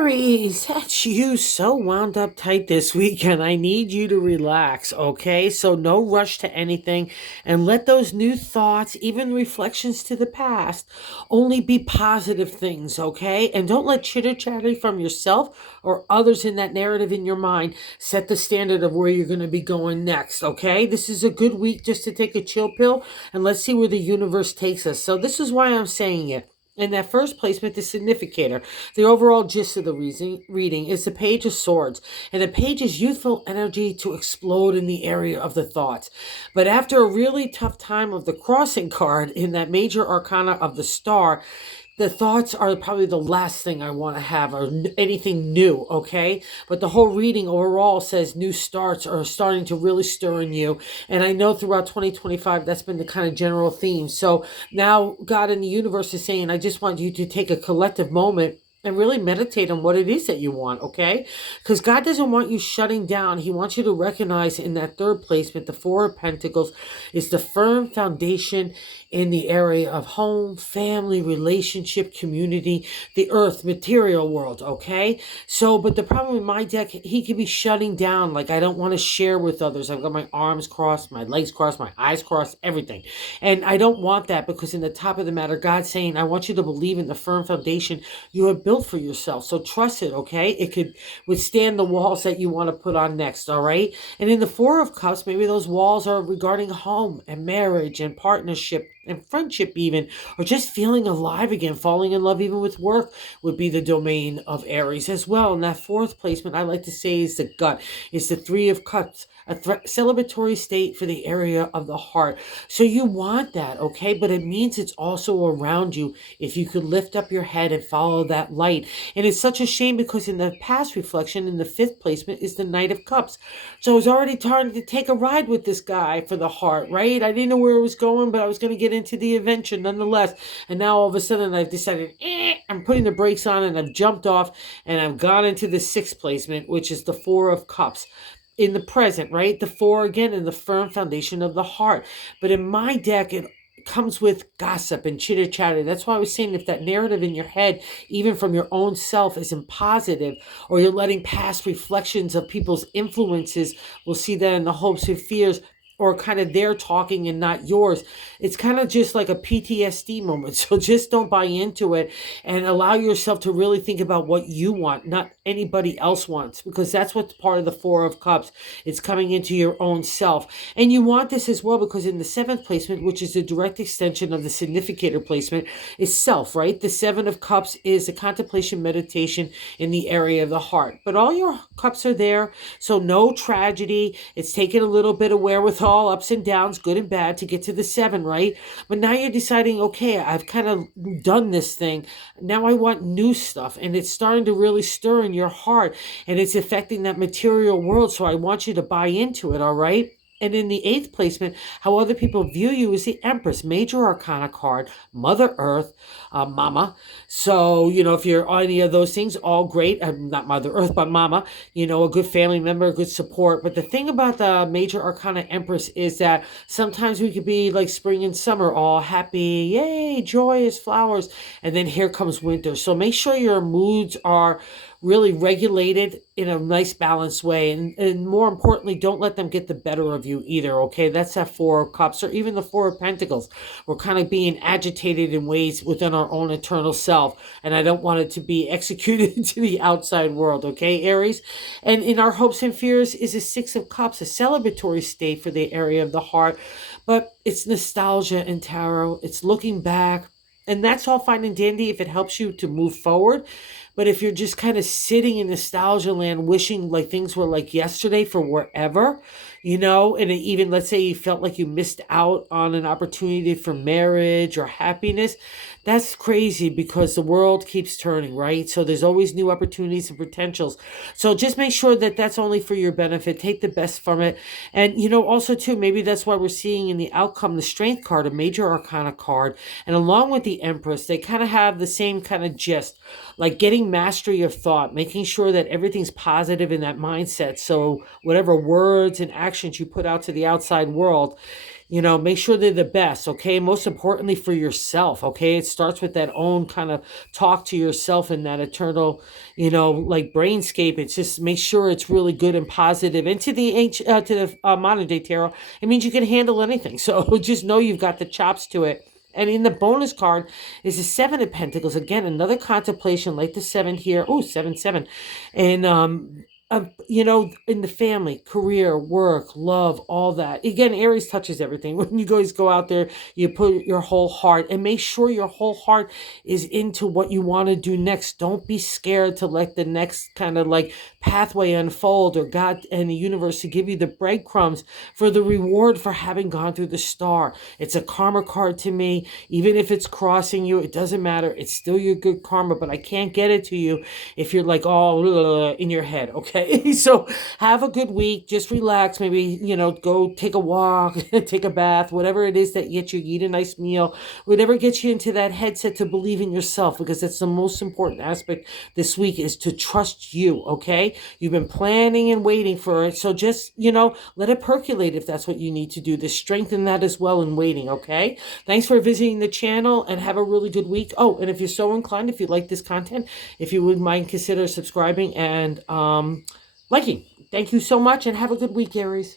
Aries, that's you so wound up tight this weekend. I need you to relax, okay? So, no rush to anything and let those new thoughts, even reflections to the past, only be positive things, okay? And don't let chitter chatter from yourself or others in that narrative in your mind set the standard of where you're going to be going next, okay? This is a good week just to take a chill pill and let's see where the universe takes us. So, this is why I'm saying it. In that first placement, the significator. The overall gist of the reading is the Page of Swords, and the page is youthful energy to explode in the area of the thoughts. But after a really tough time of the crossing card in that major arcana of the star, the thoughts are probably the last thing I want to have or anything new, okay? But the whole reading overall says new starts are starting to really stir in you. And I know throughout 2025, that's been the kind of general theme. So now God in the universe is saying, I just want you to take a collective moment and really meditate on what it is that you want, okay? Because God doesn't want you shutting down. He wants you to recognize in that third placement, the Four of Pentacles is the firm foundation in the area of home, family, relationship, community, the earth, material world, okay? So, but the problem with my deck, he could be shutting down. Like, I don't want to share with others. I've got my arms crossed, my legs crossed, my eyes crossed, everything. And I don't want that because in the top of the matter, God's saying, I want you to believe in the firm foundation you have built for yourself. So trust it, okay? It could withstand the walls that you want to put on next, all right? And in the Four of Cups, maybe those walls are regarding home and marriage and partnership and friendship even, or just feeling alive again. Falling in love even with work would be the domain of Aries as well. And that fourth placement, I like to say, is the gut. It's the Three of Cups, a celebratory state for the area of the heart. So you want that, okay? But it means it's also around you if you could lift up your head and follow that light. And it's such a shame because in the past reflection, in the fifth placement, is the Knight of Cups. So I was already starting to take a ride with this guy for the heart, right? I didn't know where it was going, but I was going to get into the adventure nonetheless. And now all of a sudden I've decided, I'm putting the brakes on and I've jumped off and I've gone into the sixth placement, which is the Four of Cups. In the present, right? The four again in the firm foundation of the heart. But in my deck, it comes with gossip and chitter chatter. That's why I was saying if that narrative in your head, even from your own self, isn't positive, or you're letting past reflections of people's influences, we'll see that in the hopes and fears, or kind of their talking and not yours. It's kind of just like a PTSD moment. So just don't buy into it and allow yourself to really think about what you want, not anybody else wants, because that's what's part of the Four of Cups. It's coming into your own self. And you want this as well because in the seventh placement, which is a direct extension of the significator placement, is self, right? The Seven of Cups is a contemplation meditation in the area of the heart. But all your cups are there, so no tragedy. It's taken a little bit of wherewithal, ups and downs, good and bad, to get to the seven, right? But now you're deciding, okay, I've kind of done this thing. Now I want new stuff. And it's starting to really stir in your heart. And it's affecting that material world. So I want you to buy into it, all right? And in the eighth placement, how other people view you is the Empress, major arcana card, Mother Earth, Mama. So, if you're any of those things, all great. Not Mother Earth, but Mama. A good family member, a good support. But the thing about the major arcana Empress is that sometimes we could be like spring and summer, all happy, yay, joyous flowers. And then here comes winter. So make sure your moods are really regulated in a nice balanced way. And more importantly, don't let them get the better of you either, okay? That's that Four of Cups or even the Four of Pentacles. We're kind of being agitated in ways within our own eternal self. And I don't want it to be executed into the outside world, okay, Aries? And in our hopes and fears is a Six of Cups, a celebratory state for the area of the heart. But it's nostalgia and tarot. It's looking back. And that's all fine and dandy if it helps you to move forward. But if you're just kind of sitting in nostalgia land, wishing like things were like yesterday for wherever, and even let's say you felt like you missed out on an opportunity for marriage or happiness, that's crazy because the world keeps turning, right? So there's always new opportunities and potentials. So just make sure that that's only for your benefit. Take the best from it. And, also too, maybe that's why we're seeing in the outcome, the Strength card, a major arcana card. And along with the Empress, they kind of have the same kind of gist, like getting mastery of thought, making sure that everything's positive in that mindset. So whatever words and actions you put out to the outside world, make sure they're the best, okay? Most importantly for yourself, okay? It starts with that own kind of talk to yourself in that eternal, like brainscape. It's just make sure it's really good and positive. And to the modern day tarot, it means you can handle anything. So just know you've got the chops to it. And in the bonus card is the Seven of Pentacles. Again, another contemplation like the seven here. Oh, 7, 7. And in the family, career, work, love, all that. Again, Aries touches everything. When you guys go out there, you put your whole heart, and make sure your whole heart is into what you want to do next. Don't be scared to let the next kind of like pathway unfold, or God and the universe to give you the breadcrumbs for the reward for having gone through the star. It's a karma card to me. Even if it's crossing you, it doesn't matter. It's still your good karma, but I can't get it to you if you're like all in your head, okay? So have a good week. Just relax. Maybe, go take a walk, take a bath, whatever it is that gets you, eat a nice meal, whatever gets you into that headset to believe in yourself, because that's the most important aspect this week, is to trust you, okay? You've been planning and waiting for it. So just, let it percolate if that's what you need to do, to strengthen that as well in waiting, okay? Thanks for visiting the channel, and have a really good week. Oh, and if you're so inclined, if you like this content, if you wouldn't mind, consider subscribing and liking. Thank you so much, and have a good week, Aries.